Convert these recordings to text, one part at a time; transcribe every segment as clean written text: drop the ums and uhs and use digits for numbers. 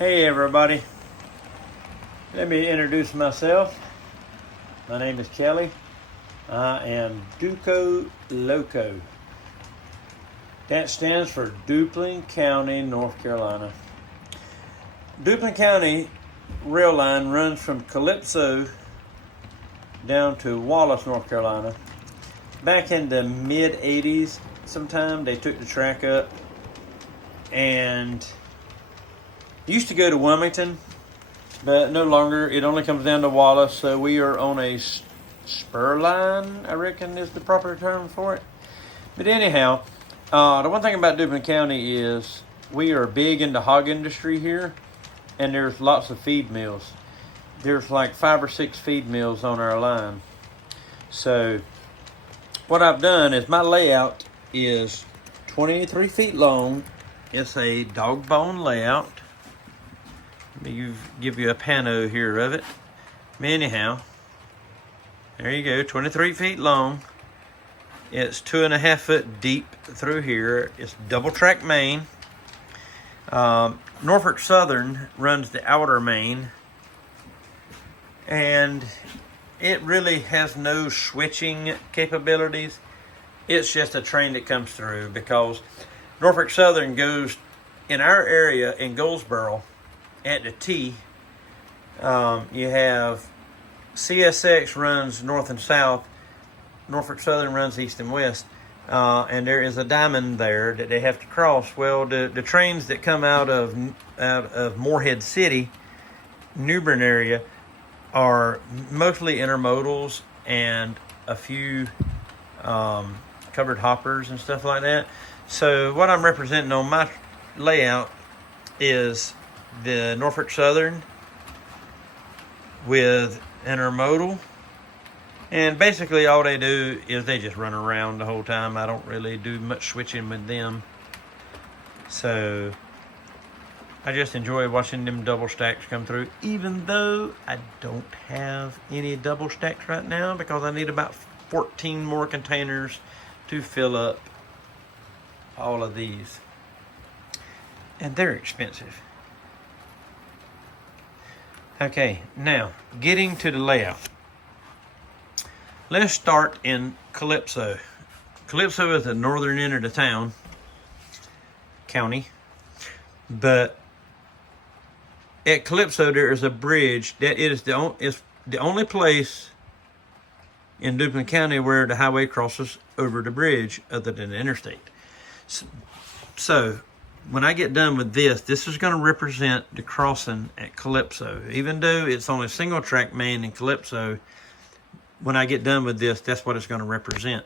Hey everybody, let me introduce myself. My name is Kelly. I am DuCo Loco. That stands for Duplin County, North Carolina. Duplin County rail line runs from Calypso down to Wallace, North Carolina. Back in the mid 80s sometime they took the track up and used to go to Wilmington, but no longer. It only comes down to Wallace, so we are on a spur line, I reckon is the proper term for it. But anyhow, the one thing about Duplin County is we are big into hog industry here, and there's lots of feed mills. There's like 5 or 6 feed mills on our line. So what I've done is my layout is 23 feet long. It's a dog bone layout. Let me give you a pano here of it. Anyhow, there you go, 23 feet long. It's 2.5 foot deep through here. It's double track main. Norfolk Southern runs the outer main, and it really has no switching capabilities. It's just a train that comes through because Norfolk Southern goes in our area in Goldsboro. At the T, you have CSX runs north and south, Norfolk Southern runs east and west, and there is a diamond there that they have to cross. Well, the trains that come out of Morehead City, New Bern area, are mostly intermodals and a few covered hoppers and stuff like that. So what I'm representing on my layout is the Norfolk Southern with intermodal, and basically all they do is they just run around the whole time. I don't really do much switching with them, so I just enjoy watching them double stacks come through, even though I don't have any double stacks right now because I need about 14 more containers to fill up all of these, and they're expensive. Okay, now getting to the layout. Let's start in Calypso. Calypso is the northern end of the county, but at Calypso there is a bridge that is the only place in Duplin County where the highway crosses over the bridge other than the interstate. So when I get done with this is going to represent the crossing at Calypso. Even though it's only single track main in Calypso, when I get done with this, that's what it's going to represent.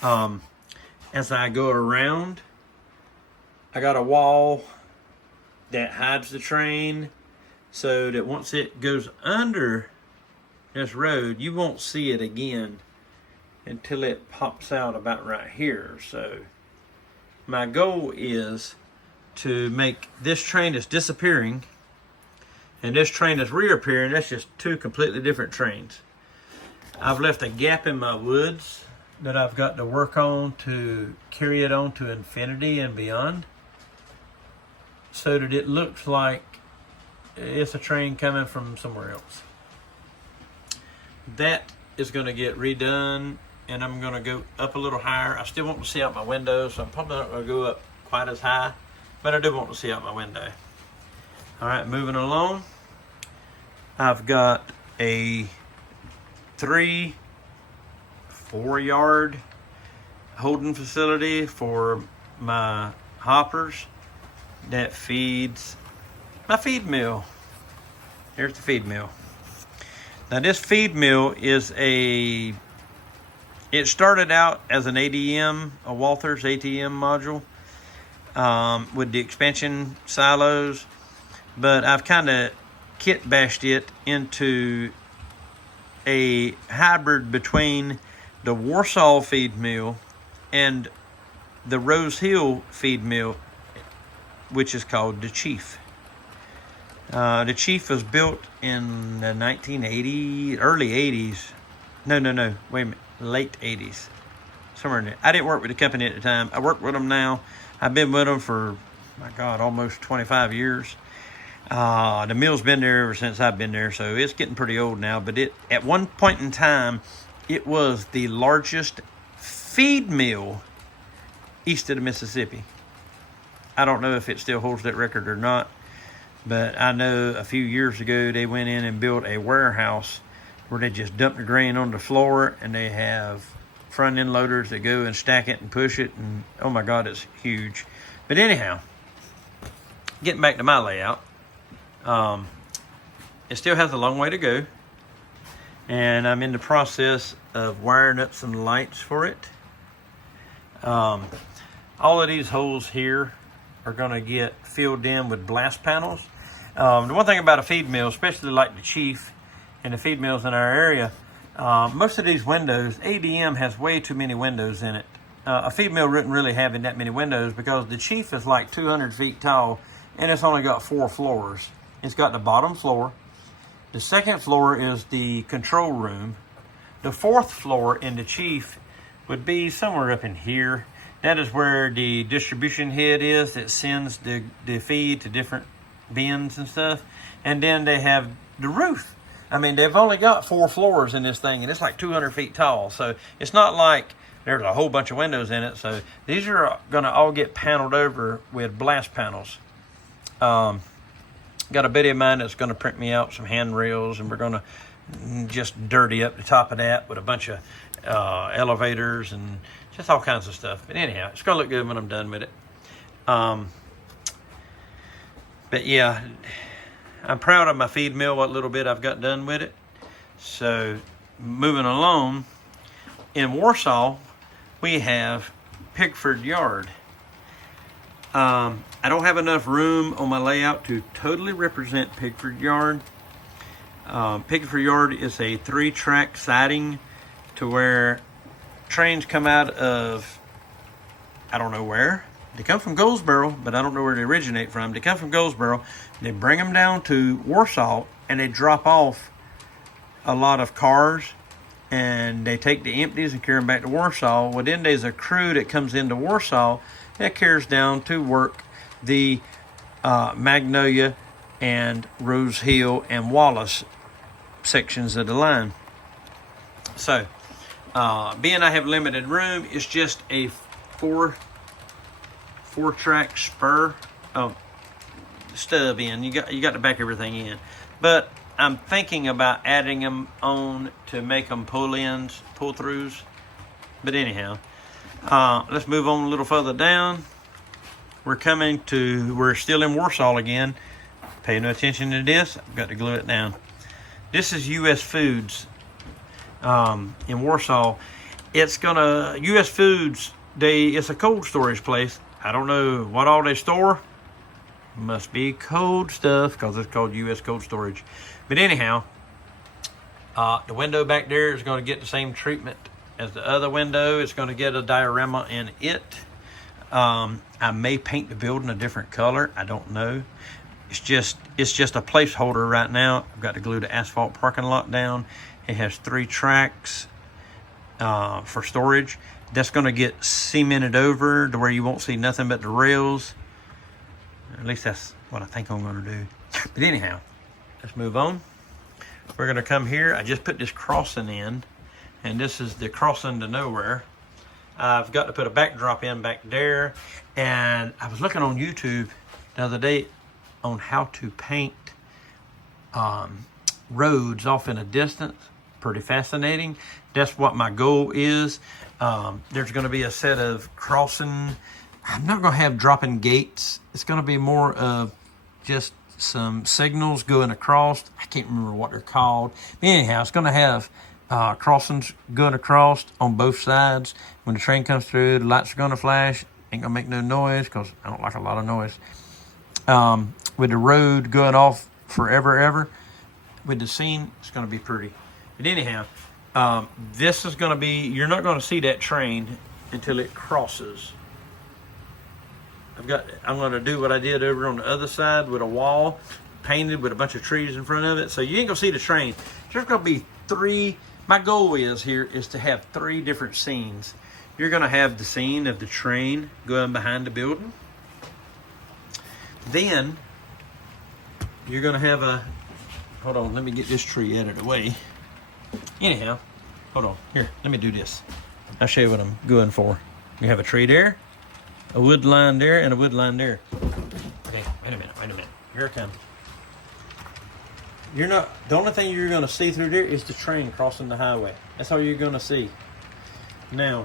As I go around, I got a wall that hides the train so that once it goes under this road, you won't see it again until it pops out about right here. So my goal is to make this train that's disappearing and this train that's reappearing. That's just 2 completely different trains. I've left a gap in my woods that I've got to work on to carry it on to infinity and beyond, so that it looks like it's a train coming from somewhere else. That is going to get redone, and I'm going to go up a little higher. I still want to see out my window, so I'm probably not going to go up quite as high, but I do want to see out my window. All right, moving along. I've got a 3-4 yard holding facility for my hoppers that feeds my feed mill. Here's the feed mill. Now this feed mill is it started out as an ADM, a Walthers ATM module with the expansion silos, but I've kind of kit bashed it into a hybrid between the Warsaw feed mill and the Rose Hill feed mill, which is called the Chief. The Chief was built in the 1980s, early 80s. No, wait a minute, late 80s. Somewhere in there. I didn't work with the company at the time. I work with them now. I've been with them for, my God, almost 25 years. The mill's been there ever since I've been there, so it's getting pretty old now. But at one point in time, it was the largest feed mill east of the Mississippi. I don't know if it still holds that record or not, but I know a few years ago they went in and built a warehouse where they just dump the grain on the floor, and they have front end loaders that go and stack it and push it, and oh my God, it's huge. But anyhow, getting back to my layout, it still has a long way to go, and I'm in the process of wiring up some lights for it. All of these holes here are going to get filled in with blast panels. The one thing about a feed mill, especially like the Chief and the feed mills in our area, most of these windows, ADM has way too many windows in it. A feed mill wouldn't really have that many windows because the Chief is like 200 feet tall and it's only got 4 floors. It's got the bottom floor. The second floor is the control room. The 4th floor in the Chief would be somewhere up in here. That is where the distribution head is that sends the feed to different bins and stuff. And then they have the roof. I mean, they've only got 4 floors in this thing, and it's like 200 feet tall. So it's not like there's a whole bunch of windows in it. So these are going to all get paneled over with blast panels. Got a buddy of mine that's going to print me out some handrails, and we're going to just dirty up the top of that with a bunch of elevators and just all kinds of stuff. But anyhow, it's going to look good when I'm done with it. But yeah, I'm proud of my feed mill, what little bit I've got done with it. So moving along, in Warsaw, we have Pigford Yard. I don't have enough room on my layout to totally represent Pigford Yard. Pigford Yard is a 3-track siding to where trains come out of, I don't know where. They come from Goldsboro, but I don't know where they originate from. They come from Goldsboro, they bring them down to Warsaw, and they drop off a lot of cars, and they take the empties and carry them back to Warsaw. Well, then there's a crew that comes into Warsaw that carries down to work the Magnolia and Rose Hill and Wallace sections of the line. So, being I have limited room, it's just a 4-track spur stub in. You got to back everything in, but I'm thinking about adding them on to make them pull-ins, pull-throughs. But anyhow, let's move on a little further down. We're still in Warsaw again. Pay no attention to this. I've got to glue it down. This is U.S. Foods in Warsaw. U.S. Foods, it's a cold storage place. I don't know what all they store. Must be cold stuff because it's called U.S. Cold Storage. But anyhow, the window back there is going to get the same treatment as the other window. It's going to get a diorama in it. I may paint the building a different color. I don't know. It's just a placeholder right now. I've got to glue the asphalt parking lot down. It has 3 tracks for storage. That's going to get cemented over to where you won't see nothing but the rails. At least that's what I think I'm going to do. But anyhow, let's move on. We're going to come here. I just put this crossing in, and this is the crossing to nowhere. I've got to put a backdrop in back there, and I was looking on YouTube the other day on how to paint roads off in a distance. Pretty fascinating. That's what my goal is. There's going to be a set of crossing. I'm not going to have dropping gates. It's going to be more of just some signals going across. I can't remember what they're called. But anyhow, it's going to have crossings going across on both sides. When the train comes through, the lights are going to flash. Ain't going to make no noise because I don't like a lot of noise. With the road going off forever, ever. With the scene, it's going to be pretty. But anyhow, this is going to be, you're not going to see that train until it crosses. I'm going to do what I did over on the other side with a wall painted with a bunch of trees in front of it. So you ain't going to see the train. There's going to be 3. My goal is to have 3 different scenes. You're going to have the scene of the train going behind the building. Then you're gonna have a, hold on, let me get this tree out of the way. Anyhow, hold on, here, let me do this. I'll show you what I'm going for. You have a tree there, a wood line there, and a wood line there. Okay, wait a minute. Here it comes. You're not, the only thing you're gonna see through there is the train crossing the highway. That's all you're gonna see. Now,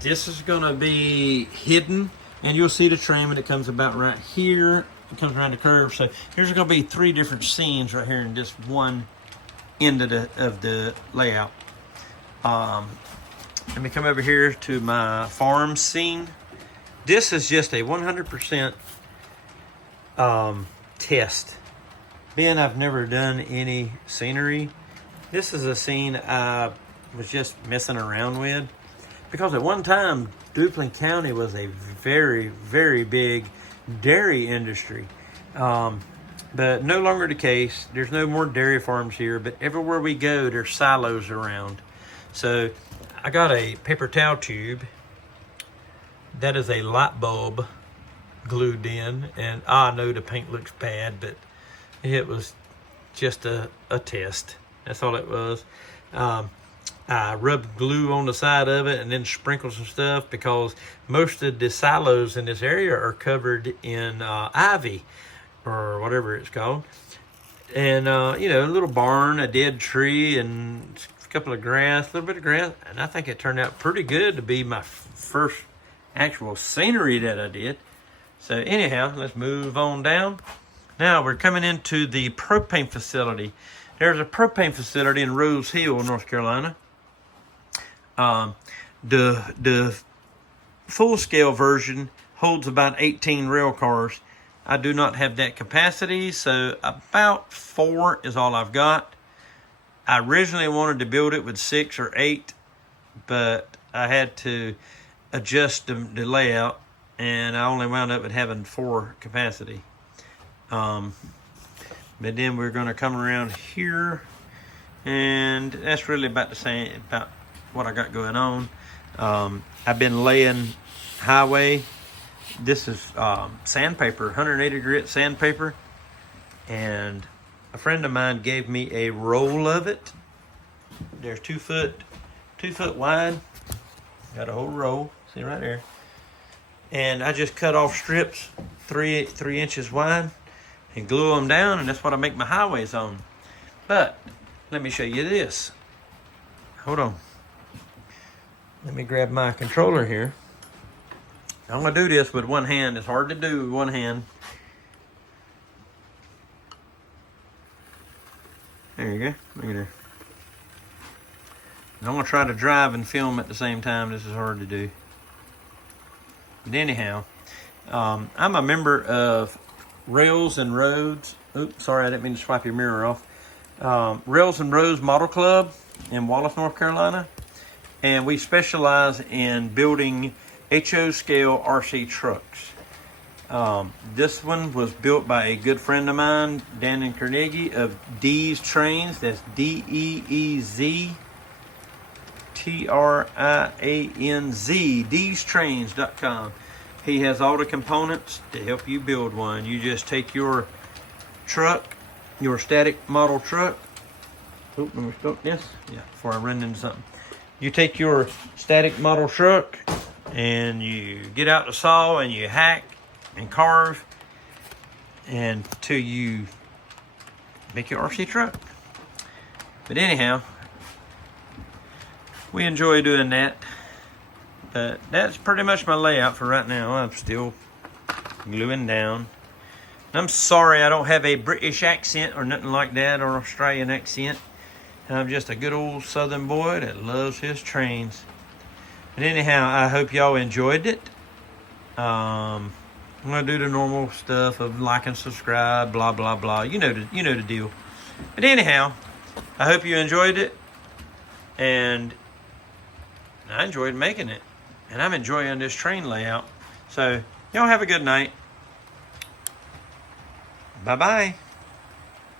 this is gonna be hidden, and you'll see the train when it comes about right here. It comes around the curve. So there's gonna be 3 different scenes right here in this one end of the layout. Let me come over here to my farm scene. This is just a 100% test. Being I've never done any scenery, this is a scene I was just messing around with, because at one time Duplin County was a very, very big dairy industry, but no longer the case. There's no more dairy farms here, but everywhere we go there's silos around. So I got a paper towel tube that is a light bulb glued in, and I know the paint looks bad, but it was just a test. That's all it was. I rubbed glue on the side of it and then sprinkled some stuff, because most of the silos in this area are covered in ivy, or whatever it's called. And, you know, a little barn, a dead tree, and a couple of grass, a little bit of grass. And I think it turned out pretty good to be my first actual scenery that I did. So anyhow, let's move on down. Now we're coming into the propane facility. There's a propane facility in Rose Hill, North Carolina. The full scale version holds about 18 rail cars. I do not have that capacity, so about 4 is all I've got. I originally wanted to build it with 6 or 8, but I had to adjust the layout, and I only wound up with having 4 capacity. But then we're going to come around here, and that's really about the same, about what I got going on. I've been laying highway. This is sandpaper, 180 grit sandpaper, and a friend of mine gave me a roll of it. There's 2 foot wide. Got a whole roll, see right there. And I just cut off strips 3 inches wide and glue them down, and that's what I make my highways on. But let me show you this. Hold on. Let me grab my controller here. I'm gonna do this with one hand. It's hard to do with one hand. There you go. Look at there. And I'm gonna try to drive and film at the same time. This is hard to do. But anyhow, I'm a member of Rails and Roads. Oops, sorry, I didn't mean to swipe your mirror off. Rails and Roads Model Club in Wallace, North Carolina. And we specialize in building HOscale RC trucks. This one was built by a good friend of mine, Dan and Carnegie, of Deez Trains. That's DEEZ TRIANZ, DeezTrains.com. He has all the components to help you build one. You just take your truck, your static model truck. Oh, let me stop this. Yeah, before I run into something. You take your static model truck and you get out the saw and you hack and carve until you make your RC truck. But anyhow, we enjoy doing that. But that's pretty much my layout for right now. I'm still gluing down. I'm sorry I don't have a British accent or nothing like that, or Australian accent. I'm just a good old southern boy that loves his trains. But anyhow, I hope y'all enjoyed it. I'm gonna do the normal stuff of like and subscribe, blah blah blah. You know the deal. But anyhow, I hope you enjoyed it, and I enjoyed making it, and I'm enjoying this train layout. So y'all have a good night. Bye bye.